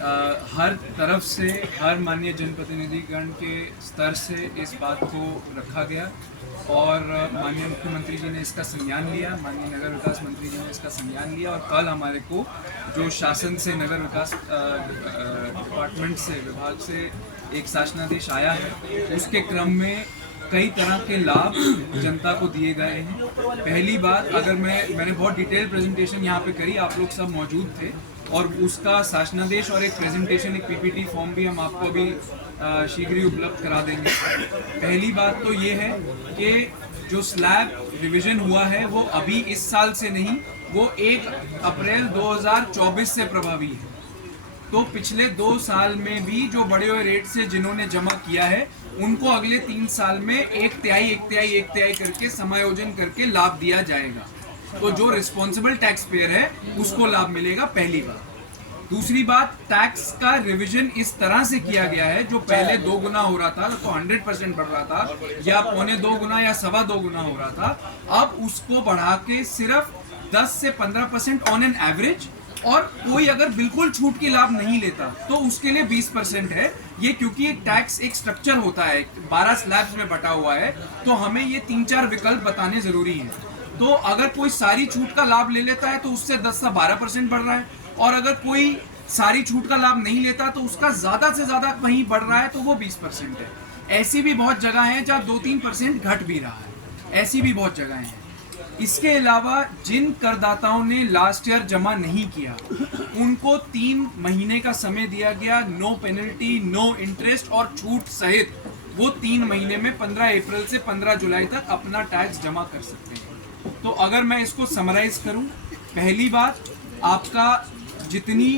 हर तरफ से, हर माननीय जनप्रतिनिधिगण के स्तर से इस बात को रखा गया और माननीय मुख्यमंत्री जी ने इसका संज्ञान लिया, माननीय नगर विकास मंत्री जी ने इसका संज्ञान लिया और कल हमारे को जो शासन से, नगर विकास डिपार्टमेंट से, विभाग से एक शासनादेश आया है, उसके क्रम में कई तरह के लाभ जनता को दिए गए हैं। पहली बात, अगर मैंने बहुत डिटेल प्रेजेंटेशन यहाँ पे करी, आप लोग सब मौजूद थे और उसका शासनादेश और एक प्रेजेंटेशन, एक पीपीटी फॉर्म भी हम आपको अभी शीघ्र ही उपलब्ध करा देंगे। पहली बात तो ये है कि जो स्लैब रिवीजन हुआ है वो अभी इस साल से नहीं, वो 1 अप्रैल 2024 से प्रभावी है। तो पिछले 2 साल में भी जो बढ़े हुए रेट से जिन्होंने जमा किया है उनको अगले 3 साल में एक तिहाई करके समायोजन करके लाभ दिया जाएगा। तो जो रिस्पॉन्सिबल टैक्स पेयर है उसको लाभ मिलेगा, पहली बात। दूसरी बात, टैक्स का रिवीजन इस तरह से किया गया है, जो पहले 2 गुना हो रहा था तो 100% बढ़ रहा था, या 1.25 गुना या 2.25 गुना हो रहा था, अब उसको बढ़ा के सिर्फ 10 से 15% ऑन एन एवरेज, और कोई अगर बिल्कुल छूट के लाभ नहीं लेता तो उसके लिए 20% है। ये क्योंकि एक टैक्स एक स्ट्रक्चर होता है, 12 स्लैब्स में बटा हुआ है, तो हमें ये 3-4 विकल्प बताने जरूरी है। तो अगर कोई सारी छूट का लाभ ले लेता है तो उससे 10 से 12% बढ़ रहा है, और अगर कोई सारी छूट का लाभ नहीं लेता तो उसका ज्यादा से ज्यादा कहीं बढ़ रहा है तो वो 20% है। ऐसी भी बहुत जगह है जहाँ 2-3% घट भी रहा है, ऐसी भी बहुत जगह हैं। इसके अलावा जिन करदाताओं ने लास्ट ईयर जमा नहीं किया उनको 3 महीने का समय दिया गया, नो पेनल्टी, नो इंटरेस्ट और छूट सहित। वो 3 महीने में 15 अप्रैल से 15 जुलाई तक अपना टैक्स जमा कर सकते हैं। तो अगर मैं इसको समराइज करूं, पहली बात, आपका जितनी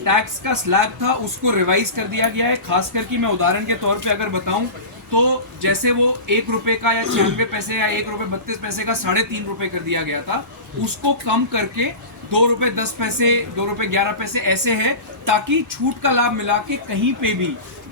टैक्स का स्लैब था उसको रिवाइज कर दिया गया है। खास करके मैं उदाहरण के तौर पे अगर बताऊं तो जैसे वो 1 रुपए का या 96 पैसे या 1 रुपए 32 पैसे का 3.5 रुपए कर दिया गया था, उसको कम करके 2 रुपए 10 पैसे, 2 रुपए 11 पैसे ऐसे है, ताकि छूट का लाभ मिला के कहीं पे भी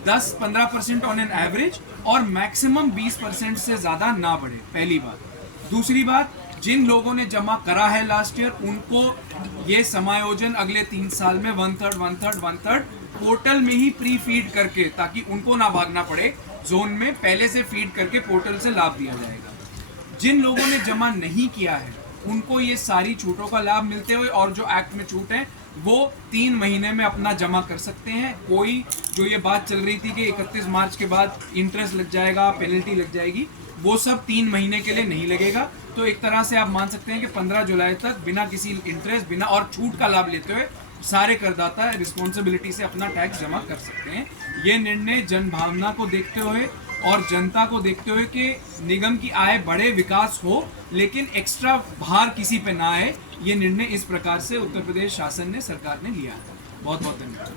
10-15% ऑन एन एवरेज और मैक्सिमम 20% से ज्यादा ना बढ़े, पहली बात। दूसरी बात, जिन लोगों ने जमा करा है लास्ट ईयर उनको ये समायोजन अगले 3 साल में 1/3 पोर्टल में ही प्री फीड करके, ताकि उनको ना भागना पड़े जोन में, पहले से फीड करके पोर्टल से लाभ दिया जाएगा। जिन लोगों ने जमा नहीं किया है उनको ये सारी छूटों का लाभ मिलते हुए, और जो एक्ट में छूट है वो 3 महीने में अपना जमा कर सकते हैं। कोई जो ये बात चल रही थी कि 31 मार्च के बाद इंटरेस्ट लग जाएगा, पेनल्टी लग जाएगी, वो सब 3 महीने के लिए नहीं लगेगा। तो एक तरह से आप मान सकते हैं कि 15 जुलाई तक बिना किसी इंटरेस्ट, बिना और छूट का लाभ लेते हुए सारे करदाता रिस्पॉन्सिबिलिटी से अपना टैक्स जमा कर सकते हैं। ये निर्णय जनभावना को देखते हुए और जनता को देखते हुए कि निगम की आय बढ़े, विकास हो, लेकिन एक्स्ट्रा भार किसी पे ना आए, ये निर्णय इस प्रकार से उत्तर प्रदेश शासन ने, सरकार ने लिया है। बहुत बहुत धन्यवाद।